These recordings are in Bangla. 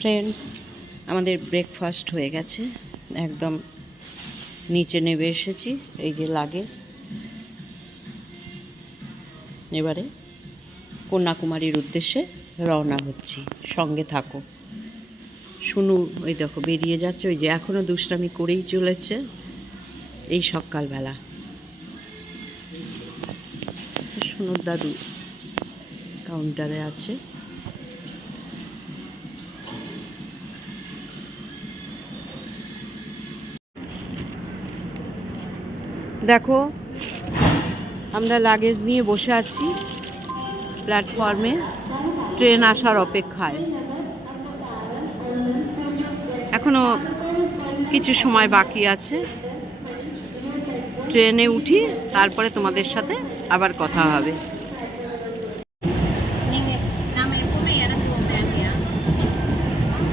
ফ্রেন্ডস, আমাদের ব্রেকফাস্ট হয়ে গেছে। একদম নিচে নেমে এসেছি। এই যে লাগেজ। এবারে কন্যাকুমারীর উদ্দেশ্যে রওনা হচ্ছি। সঙ্গে থাকো। শুনু ওই দেখো বেরিয়ে যাচ্ছে। ওই যে এখনও দুষ্টামি করেই চলেছে এই সকালবেলা। শুনুর দাদু কাউন্টারে আছে। দেখো আমরা লাগেজ নিয়ে বসে আছি প্ল্যাটফর্মে, ট্রেন আসার অপেক্ষায়। এখনো কিছু সময় বাকি আছে। ট্রেনে উঠি, তারপরে তোমাদের সাথে আবার কথা হবে।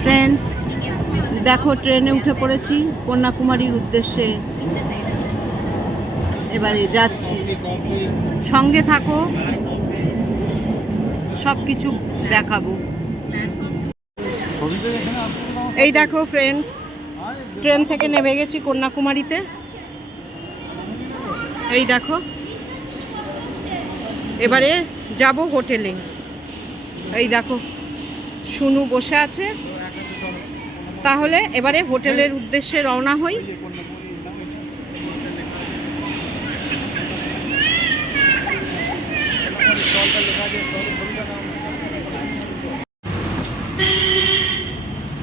ফ্রেন্ডস, দেখো ট্রেনে উঠে পড়েছি কন্যাকুমারীর উদ্দেশ্যে। এবারে যাচ্ছি, সঙ্গে থাকো, সব কিছু দেখাবো। এই দেখো ফ্রেন্ডস, ট্রেন থেকে নেমে গেছি কন্যাকুমারীতে। এই দেখো, এবারে যাব হোটেলে। এই দেখো শুনু বসে আছে। তাহলে এবারে হোটেলের উদ্দেশ্যে রওনা হই।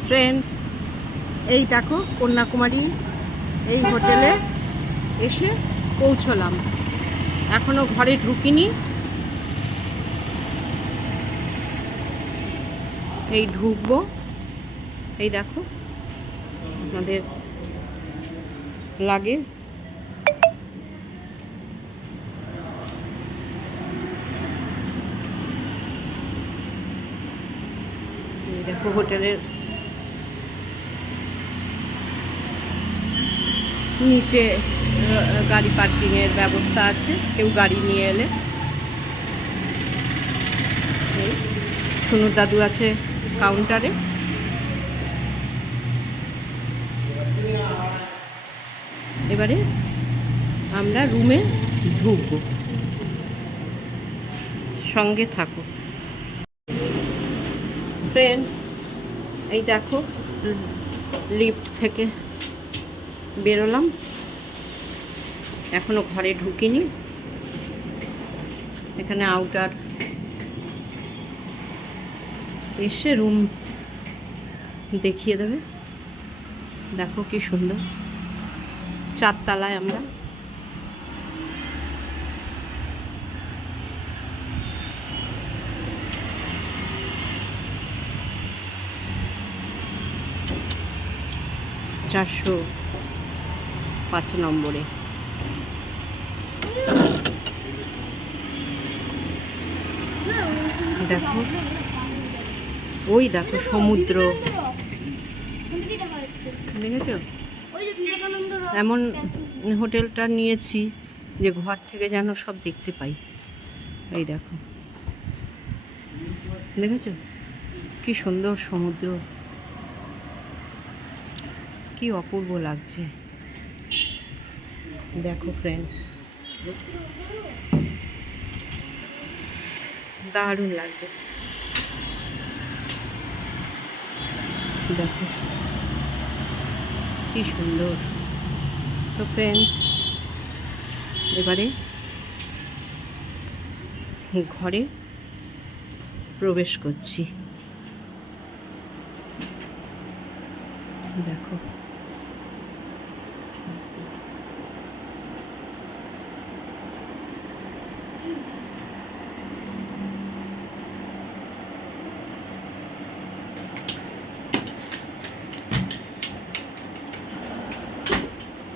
ফ্রেন্ডস, এই দেখো কন্যাকুমারী এই হোটেলে এসে পৌঁছলাম। এখনো ঘরে ঢুকিনি। এই ঢুকবো। এই দেখো আমাদের লাগেজ। এই দেখো হোটেলের নিচে গাড়ি পার্কিংয়ের ব্যবস্থা আছে, কেউ গাড়ি নিয়ে এলে। এই শুনুর দাদু আছে কাউন্টারে। এবারে আমরা রুমে ঢুকবো, সঙ্গে থাকো। ফ্রেন্ডস, এই দেখো লিফট থেকে বেরোলাম। এখনো ঘরে ঢুকিনি। এখানে আউটার এসে রুম দেখিয়ে দেবে। দেখো কি সুন্দর, 4 তলায় আমরা। +405 নম্বরে। দেখো ওই দেখো সমুদ্র, দেখেছো? এমন হোটেলটা নিয়েছি যে ঘর থেকে যেন সব দেখতে পাই। এই দেখো, দেখেছো কি সুন্দর সমুদ্র, কি অপূর্ব লাগছে। দেখো ফ্রেন্ডস, দারুণ লাগছে। দেখো কি সুন্দর। তো ফ্রেন্ডস, এবারে ঘরে প্রবেশ করছি। দেখো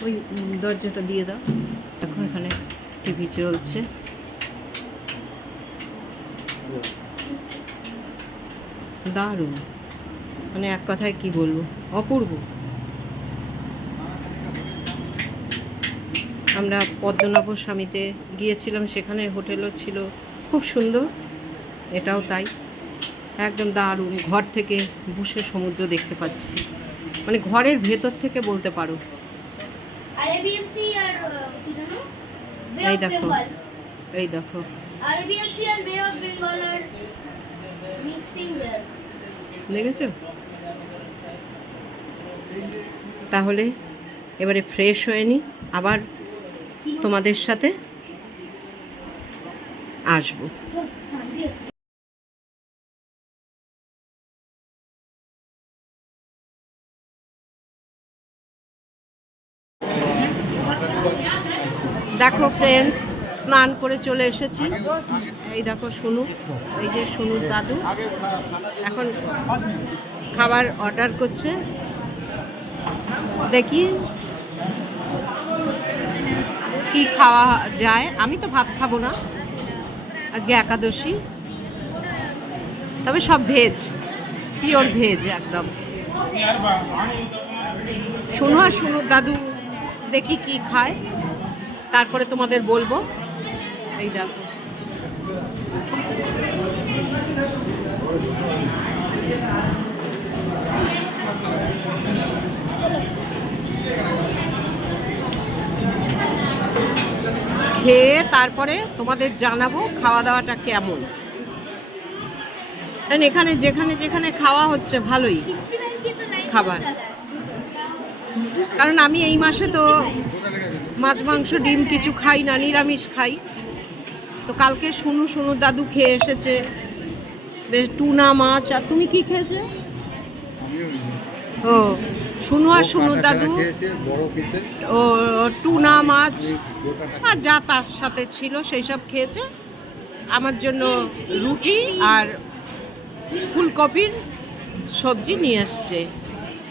ওই দরজাটা দিয়ে দাও। দেখো এখানে টিভি চলছে। দারুণ, মানে এক কথায় কি বলবো, অপূর্ব। আমরা পদ্মনাভ স্বামীতে গিয়েছিলাম, সেখানে হোটেলও ছিল খুব সুন্দর, এটাও তাই। একদম দারুণ, ঘর থেকে বসে সমুদ্র দেখতে পাচ্ছি, মানে ঘরের ভেতর থেকে বলতে পারো। আরবিয়ান সি আর কি জানো, বে এই অফ দেখো, বেঙ্গল। এই দেখো, আরবিয়ান সি আর বে অফ বেঙ্গল আর মিক্সিং দেয়ার। দেখেছো? তাহলে এবারে ফ্রেশ হয়ে নি, আবার তোমাদের সাথে আসবো। দেখো ফ্রেন্ডস, স্নান করে চলে এসেছি। এই দেখো শুনু, এই যে শুনুর দাদু এখন খাবার অর্ডার করছে। দেখি কি খাওয়া যায়। আমি তো ভাত খাবো না, আজকে একাদশী, তবে সব ভেজ, পিওর ভেজ একদম। শুনু আর শুনুর দাদু দেখি কি খায়, তারপরে তোমাদের বলবো। এই দেখো, খেয়ে তারপরে তোমাদের জানাবো খাওয়া দাওয়াটা কেমন। এখানে যেখানে যেখানে খাওয়া হচ্ছে ভালোই খাবার, কারণ আমি এই মাসে তো মাছ মাংস ডিম কিছু খাই না, নিরামিষ খাই। তো কালকে শুনুর দাদু খেয়ে এসেছে বেশ টুনা মাছ। আর তুমি কি খেয়েছে? ও শুনু আর শুনুর দাদু ও টুনা মাছ আর যা তার সাথে ছিল সেই সব খেয়েছে। আমার জন্য রুটি আর ফুলকপির সবজি নিয়ে এসছে,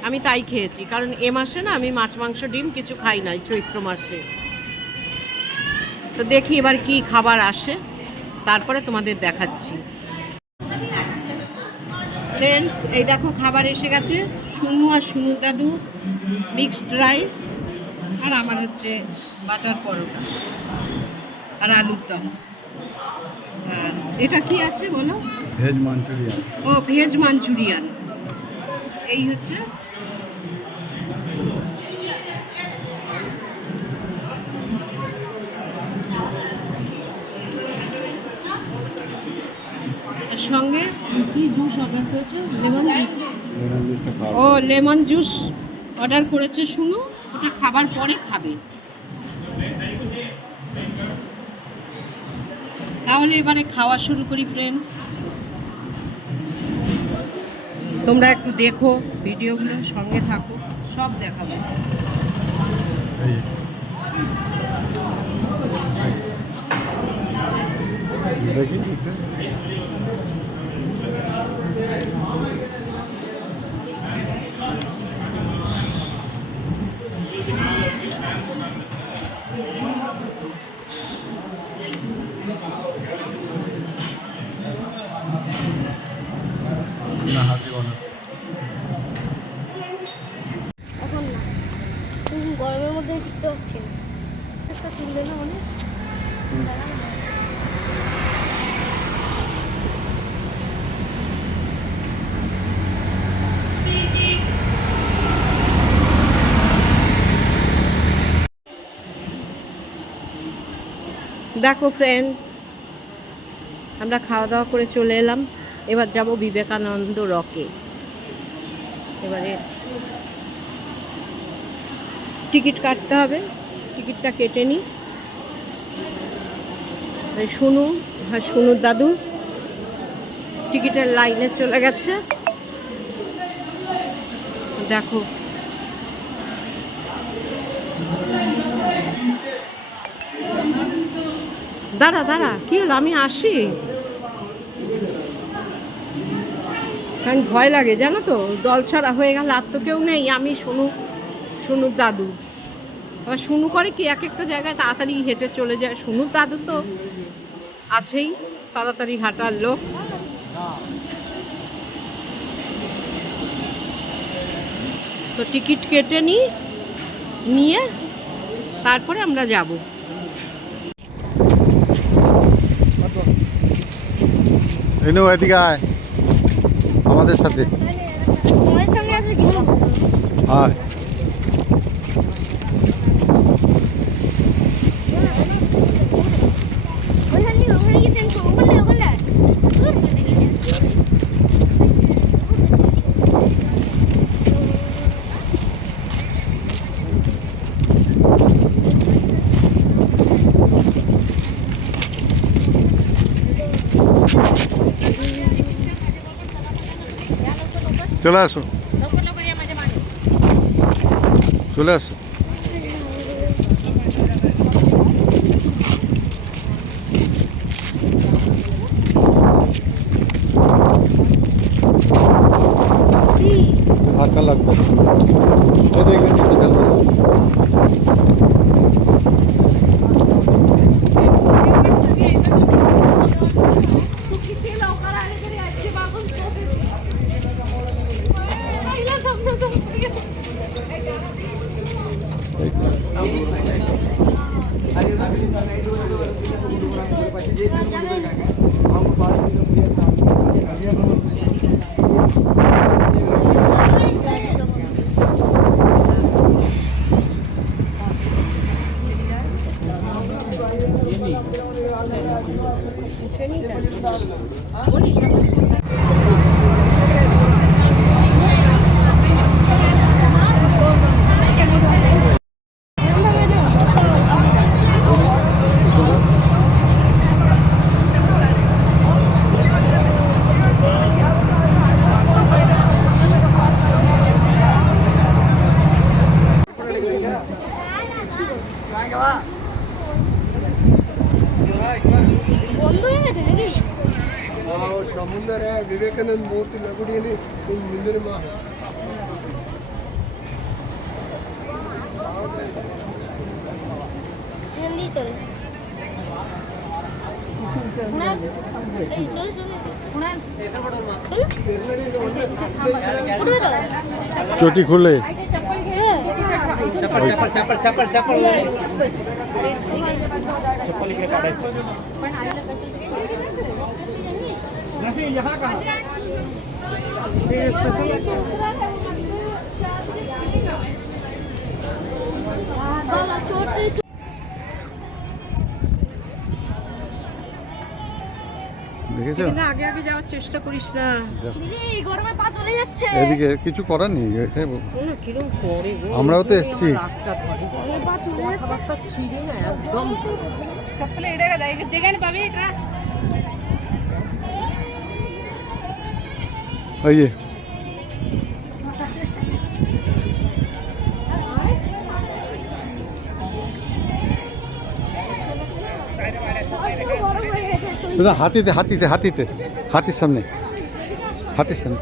আমি তাই খেয়েছি। কারণ এ মাসে না আমি মাছ মাংস ডিম কিছু খাই না, চৈত্র মাসে। তো দেখি এবার কি খাবার আসে, তারপরে তোমাদের দেখাচ্ছি। ফ্রেন্ডস, এই দেখো খাবার এসে গেছে। শুনু আর শুনুর দাদু মিক্সড রাইস, আর আমার হচ্ছে বাটার পরোটা আর আলুর দম। আর এটা কি আছে বলো? Veg manchurian. ও ভেজ মাঞ্চুরিয়ান। এই হচ্ছে সঙ্গে কি জুস অর্ডার করেছে? Lemon juice. ও লেমন জুস অর্ডার করেছে শুনু, ওটা খাবার পরে খাবে। তাহলে এবারে খাওয়া শুরু করি ফ্রেন্ডস। তোমরা একটু দেখো ভিডিওগুলো, সঙ্গে থাকো, সব দেখাবো। দেখি না হাতি বানা এখন না, গরমের মধ্যে শিখতে হচ্ছে না। একটা তুলবে না অনেক। দেখো ফ্রেন্ডস, আমরা খাওয়া দাওয়া করে চলে এলাম। এবার যাব বিবেকানন্দ রকে। এবারে টিকিট কাটতে হবে, টিকিটটা কেটে নিই। শুনু আর শুনুর দাদু টিকিটের লাইনে চলে গেছে। দেখো দাঁড়া দাঁড়া, কি হলো? আমি আসি, কারণ ভয় লাগে জানো তো, দল ছাড়া হয়ে গেল, আর তো কেউ নেই, আমি শুনুর দাদু। আবার শুনু করে কি এক একটা জায়গায় তাড়াতাড়ি হেঁটে চলে যায়, শুনুর দাদু তো আছেই তাড়াতাড়ি হাঁটার লোক। তো টিকিট কেটে নিয়ে তারপরে আমরা যাব। এদিকে আয়। আমাদের সাথে তোমার সঙ্গে আছে কি আয়। ওখানে ওখানে কি টেনশন ওখানে চলে আসো, চলে আসো। ধাক্কা লাগবে না। এই দেখবেন নিচে ফেলবে। বন্ধ হয়ে গেছে নাকি समुंदर है विवेकानंद मूर्ति लगुड़ी है मंदिर में जल्दी चल এই চল চল উড়ান উড়বে তো চটি খুলে বাবা চোটে দেখেছো? আগে আগে যাওয়ার চেষ্টা করিস না। দিদি এই গরমে পা চলে যাচ্ছে এদিকে কিছু করার নেই, এটাই বলবো। কিরম করে গো, আমরাও তো এসছি। গরমে পা চলে যাচ্ছে ছিঁড়ে না একদম। ಚಪ್ಪಲಿ ಇಡಗದ ಈಗ ದಿಗನ್ ಬಾವಿ ಇಟ್ರ এই যে গরম হয়ে গেছে দাদা, হাতিতে হাতিতে হাতিতে হাতির সামনে, হাতির সামনে,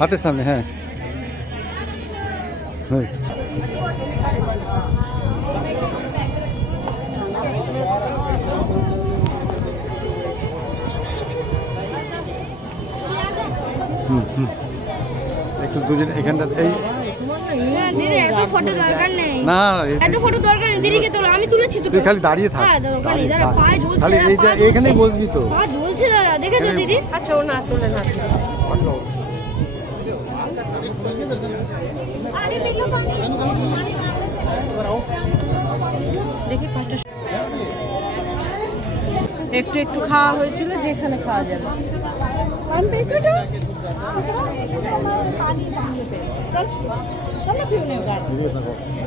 হাতের সামনে। হ্যাঁ হ্যাঁ একটু দুজন এখানটা এই না দিদি এত ফটো দরকার নেই না এত ফটো দরকার নেই দিদিকে তোলো আমি তুলেছি তো তুই খালি দাঁড়িয়ে থাক, হ্যাঁ দরকার নেই দাঁড়িয়ে দাঁড়া থাক। পায়ে ঝুলছে খালি দাঁড়া, এইটা পা ঝুলছে। এখানেই বসবি তো। পা ঝুলছে দাদা দেখেছো এখানে- দিদি আচ্ছা ও না তোলে না। দেখি পাঁচটা একটু একটু খাওয়া হয়েছিল, যেখানে খাওয়া যাবে।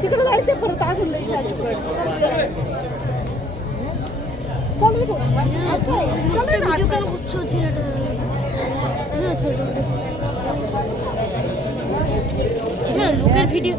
तिकडे जायचं परत अजून लई स्टॅच्यू ভিডিও কেন করছো ছেলেটা ছোট না লোকের ভিডিও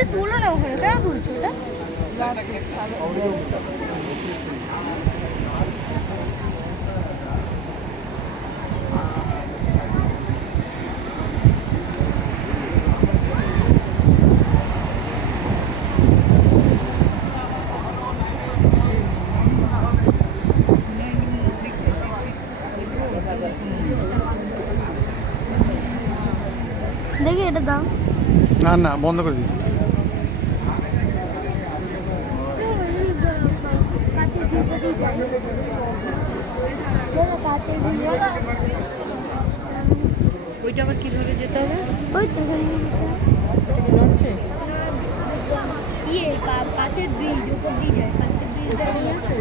এটা তুলো না, ওখানে কেন তুলছো এটা? দেখি এটা দাও। না না বন্ধ করে দিচ্ছি। ওইটা আবার কিভাবে যেতে হবে? ওই তো আছে ইয়ে কাছের ব্রিজ, উপর দিয়ে যায়, কাছের ব্রিজটা নিয়ে আসো।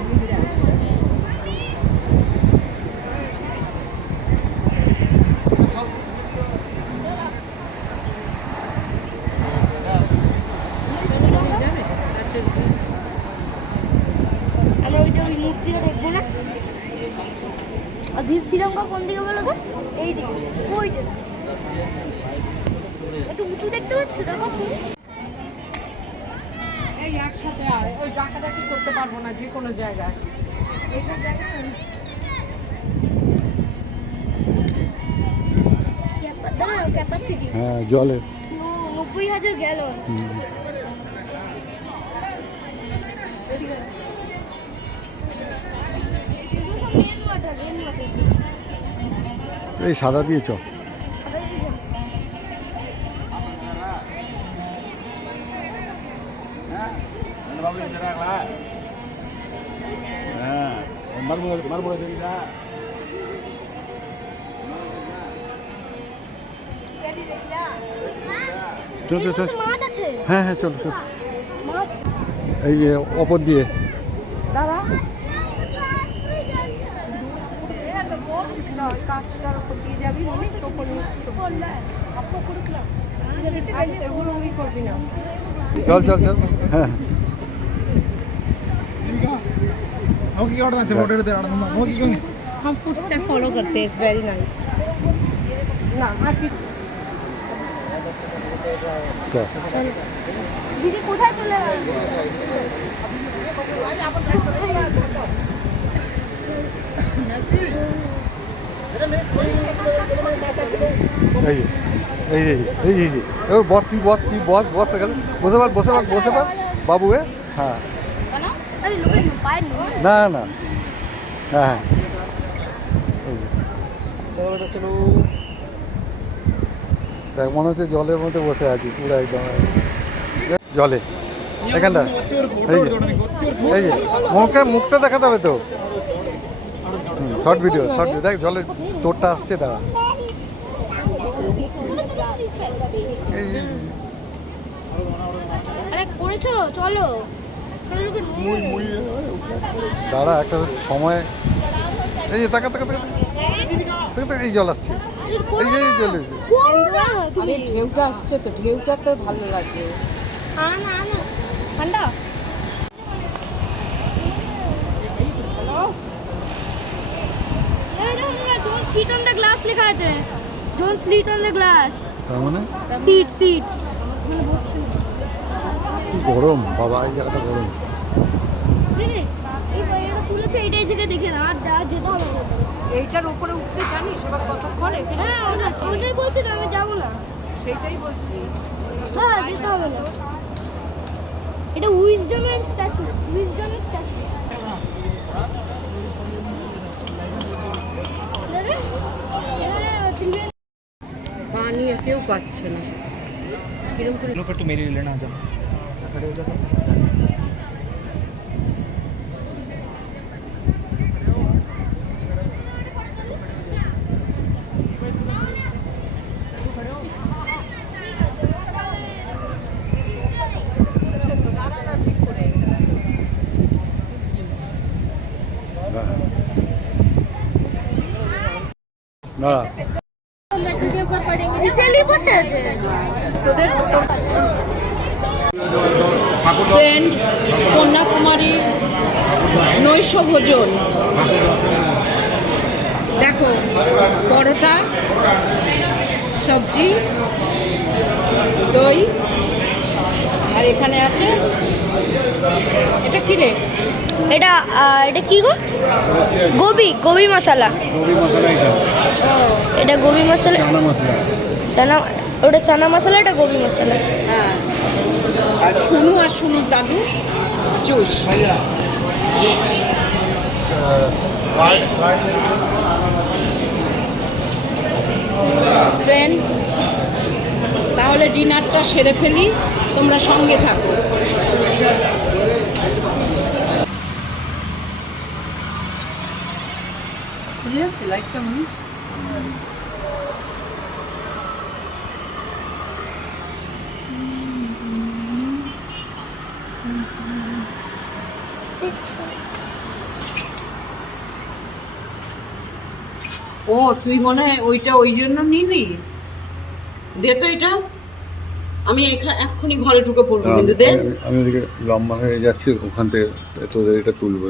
আমরা ওই যে ওই মূর্তিটা দেখবো না? আর শ্রীলঙ্কা কোন দিকে বলো তো? এই দিকে, ওই দিকে। একটু উঁচু দেখতে পাচ্ছ? দেখো এই একসাথে আয়, ওই ডাকাডাকি করতে পারবো না যে কোনো জায়গায়। এইসব জায়গায় ক্যাপাসিটি হ্যাঁ জলের 90,000 গ্যালন। এই সাদা দিয়ে চ। চল চল চল। মাছ আছে, হ্যাঁ হ্যাঁ চল চল। মাছ। এই যে অপর দিয়ে দাঁড়া, কাজটার উপর দিয়ে যাবি, অনেক ওপর করবি না। চল চল চল। হ্যাঁ हम फुट स्टेप फॉलो करते हैं, इट्स वेरी नाइस। না আর কি চল। দিদি কোথায় চলে গেল? এই এই এই এই এই এই বস তুই বস তুই বস বস এখানে বসে পার বসে পার বসে পার বাবু হ্যাঁ আরে লোকের পায় না। না না হ্যাঁ হ্যাঁ দেখ মনে হচ্ছে জলের মধ্যে বসে আছিস পুরো একদম জলে এখানটা এই যে মুখটা দেখাতে হবে তো শর্ট ভিডিও দেখ জলের তোরটা আসছে দাঁড়া এই আরে করেছো চলো দাঁড়া একটা সময় এই যে তাকা তাকা তাকা এই জল আসছে এই যে জল তুমি ঢেউটা আসছে তো, ঢেউটাতে ভালো লাগবে। আনা আনা ঠান্ডা don't sit on the glass লেখা আছে don't slit on the glass তার মানে সিট সিট কি গরম বাবা এই জায়গাটা গরম দিদি এই বাইরেটা খুলেছে এইটাই থেকে দেখে না আর যেতে হবে না এইটার উপরে উঠতে জানিস এবার কতক্ষণ? হ্যাঁ ওটাই বলছি তো আমি যাবো না সেইটাই বলছি। হ্যাঁ যেতে হবে না এটা উইজডমের স্ট্যাচু উইজডমের স্ট্যাচু দাদা এখানে পা নিয়ে কেউ পাচ্ছে না কিরকম করে फिर तो मेरे लिए लेना आ जाओ खड़े हो जाओ দাঁড়া ইসেলি বসে আছে তোদের ফ্রেন্ড কন্যাকুমারী নৈশ ভোজন দেখো পরোটা সবজি দই এখানে আছে এটা কি রে? এটা এটা কি গো? গোবি মশলা। গোবি মশলা এটা ও এটা গোবি মশলা, চানা মশলা চানা, ওটা চানা মশলা, এটা গোবি মশলা। হ্যাঁ, আর শুনুর দাদু জুস। ফ্রেন্ড, তাহলে ডিনারটা সেরে ফেলি, তোমরা সঙ্গে থাকো। Yes, you like them. ও তুই মনে হয় ওইটা ওই জন্য নিলি, দে তো এটা, আমি এক্ষুনি ঘরে ঢুকে পড়বো, কিন্তু দে। আমি ওদিকে লম্বা হয়ে যাচ্ছি, ওখান থেকে তোদের এটা তুলবো।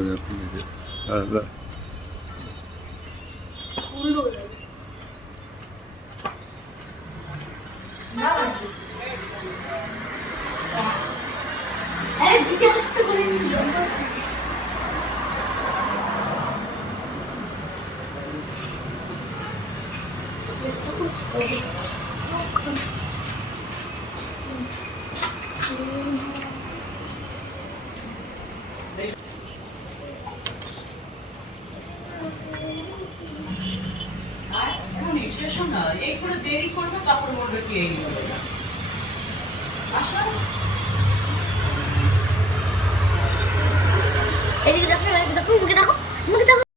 দেরি করবে, তারপর বলবে কি এই আসো। এদিকে দেখো, এদিকে দেখো, মুখে দেখো, মুখে দেখো।